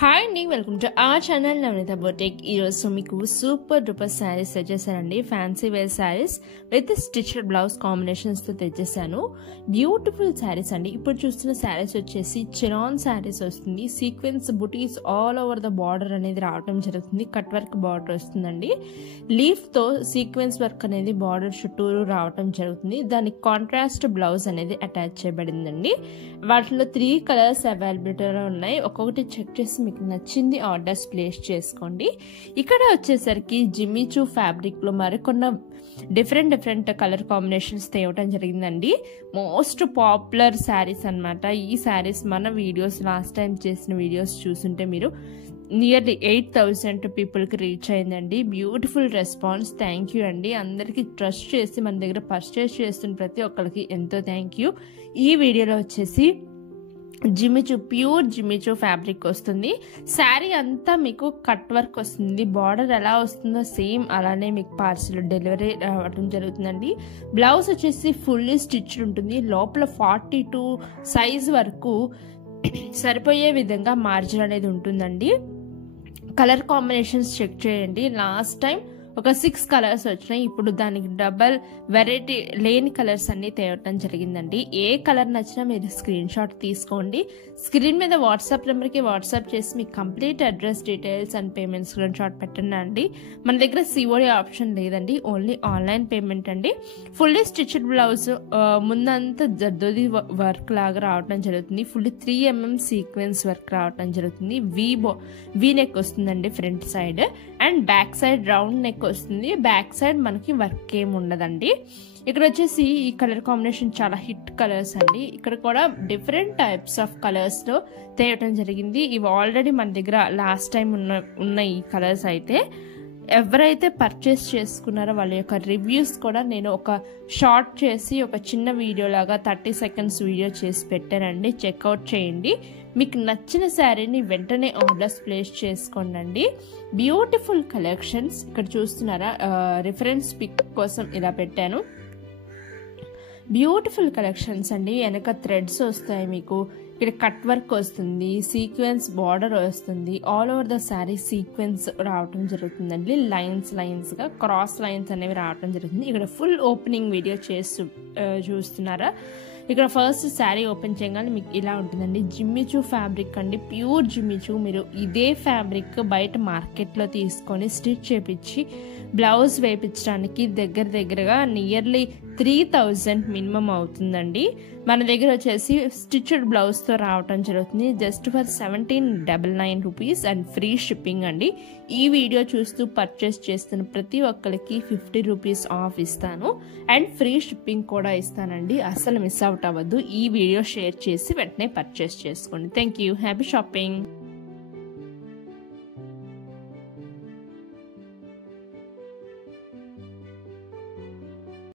Hi అండి, welcome to our channel Navaneetha boutique. ఈరోజు మీకు సూపర్ డూపర్ శారీస్ తెచ్చేసానండి. Fancy wear saris with stitched blouse కాంబినేషన్స్తో తెచ్చేసాను. బ్యూటిఫుల్ శారీస్ అండి. ఇప్పుడు చూస్తున్న శారీస్ వచ్చేసి చిరాన్ శారీస్ వస్తుంది. Sequence buttis all over the border అనేది రావడం జరుగుతుంది. కట్ వర్క్ బార్డర్ వస్తుందండి. లీఫ్తో సీక్వెన్స్ వర్క్ అనేది బార్డర్ చుట్టూరు రావడం జరుగుతుంది. దానికి కాంట్రాస్ట్ బ్లౌజ్ అనేది అటాచ్ చేయబడిందండి. వాటిలో 3 కలర్స్ అవైలబిలిటీలో ఉన్నాయి. ఒక్కొక్కటి చెక్ చేసి మీకు నచ్చింది ఆర్డర్స్ ప్లేస్ చేసుకోండి. ఇక్కడ వచ్చేసరికి జిమ్మిచూ ఫ్యాబ్రిక్ లో మరికొన్న డిఫరెంట్ కలర్ కాంబినేషన్స్ తేవటం జరిగిందండి. మోస్ట్ పాపులర్ శారీస్ అన్నమాట. ఈ శారీస్ మన వీడియోస్ లాస్ట్ టైం చేసిన వీడియోస్ చూసుంటే మీరు నియర్లీ 8,000 పీపుల్కి రీచ్ అయిందండి. Beautiful response. థ్యాంక్ యూ అండి. అందరికీ ట్రస్ట్ చేసి మన దగ్గర పర్చేస్ చేస్తున్న ప్రతి ఒక్కరికి ఎంతో థ్యాంక్ యూ. ఈ వీడియోలో వచ్చేసి జిమ్మిచూ ప్యూర్ జిమ్మిచూ ఫ్యాబ్రిక్ వస్తుంది. శారీ అంతా మీకు కట్ వర్క్ వస్తుంది. బార్డర్ ఎలా వస్తుందో సేమ్ అలానే మీకు పార్సిల్ డెలివరీ రావడం జరుగుతుందండి. బ్లౌజ్ వచ్చేసి ఫుల్లీ స్టిచ్డ్ ఉంటుంది. లోపల 42 సైజ్ వరకు సరిపోయే విధంగా మార్జిన్ అనేది ఉంటుందండి. కలర్ కాంబినేషన్స్ చెక్ చేయండి. లాస్ట్ టైం ఒక 6 కలర్స్ వచ్చినాయి. ఇప్పుడు దానికి డబల్ వెరైటీ లేని కలర్స్ అన్ని తేవటం జరిగిందండి. ఏ కలర్ నచ్చినా మీరు స్క్రీన్ షాట్ తీసుకోండి. స్క్రీన్ మీద వాట్సాప్ నెంబర్కి వాట్సాప్ చేసి మీకు complete address details and payment screen shot పెట్టండి అండి. మన దగ్గర సిఓడి ఆప్షన్ లేదండి, ఓన్లీ ఆన్లైన్ పేమెంట్ అండి. ఫుల్లీ స్టిచ్డ్ బ్లౌజ్ ముందంతా జర్దోది వర్క్ లాగా రావడం జరుగుతుంది. ఫుల్లీ 3 mm సీక్వెన్స్ వర్క్ రావడం జరుగుతుంది. వీ నెక్ వస్తుందండి front side, and back side round neck వస్తుంది. బ్యాక్ సైడ్ మనకి వర్క్ ఏమి ఉండదండి. ఇక్కడ వచ్చేసి ఈ కలర్ కాంబినేషన్ చాలా హిట్ కలర్స్ అండి. ఇక్కడ కూడా డిఫరెంట్ టైప్స్ ఆఫ్ కలర్స్ లో తేయటం జరిగింది. ఇవి ఆల్రెడీ మన దగ్గర లాస్ట్ టైం ఉన్న ఈ కలర్స్ అయితే ఎవరైతే పర్చేస్ చేసుకున్నారో వాళ్ళ యొక్క రివ్యూస్ కూడా నేను ఒక షార్ట్ చేసి ఒక చిన్న వీడియో లాగా 30 సెకండ్స్ వీడియో చేసి పెట్టానండి. చెక్అవుట్ చేయండి. మీకు నచ్చిన శారీని వెంటనే ఆర్డర్స్ ప్లేస్ చేసుకోండి. బ్యూటిఫుల్ కలెక్షన్స్ ఇక్కడ చూస్తున్నారా, రిఫరెన్స్ పిక్ కోసం ఇలా పెట్టాను. బ్యూటిఫుల్ కలెక్షన్స్ అండి. వెనక థ్రెడ్స్ వస్తాయి మీకు. ఇక్కడ కట్ వర్క్ వస్తుంది, సీక్వెన్స్ బార్డర్ వస్తుంది. All over the sari sequence రావటం జరుగుతుందండి. లైన్స్ గా క్రాస్ లైన్స్ అనేవి రావటం జరుగుతుంది. ఇక్కడ ఫుల్ ఓపెనింగ్ వీడియో చేస్తూ చూస్తున్నారా. ఇక్కడ ఫస్ట్ శారీ ఓపెన్ చేయగానే మీకు ఇలా ఉంటుందండి. జిమ్మిచూ ఫ్యాబ్రిక్ అండి, ప్యూర్ జిమ్మిచూ. మీరు ఇదే ఫ్యాబ్రిక్ బయట మార్కెట్లో తీసుకొని స్టిచ్ చేపించి బ్లౌజ్ వేయించడానికి దగ్గరగా నియర్లీ 3,000 మినిమం అవుతుందండి. మన దగ్గర వచ్చేసి స్టిచ్డ్ బ్లౌజ్తో రావటం జరుగుతుంది. Just for 1799 rupees and free shipping అండి. ఈ వీడియో చూస్తూ పర్చేస్ చేస్తున్న ప్రతి ఒక్కరికి 50 రూపీస్ ఆఫ్ ఇస్తాను అండ్ ఫ్రీ షిప్పింగ్ కూడా ఇస్తానండి. అసలు మిస్ అవుట్ అవ్వద్దు. ఈ వీడియో షేర్ చేసి వెంటనే పర్చేస్ చేసుకోండి. Thank you. Happy shopping.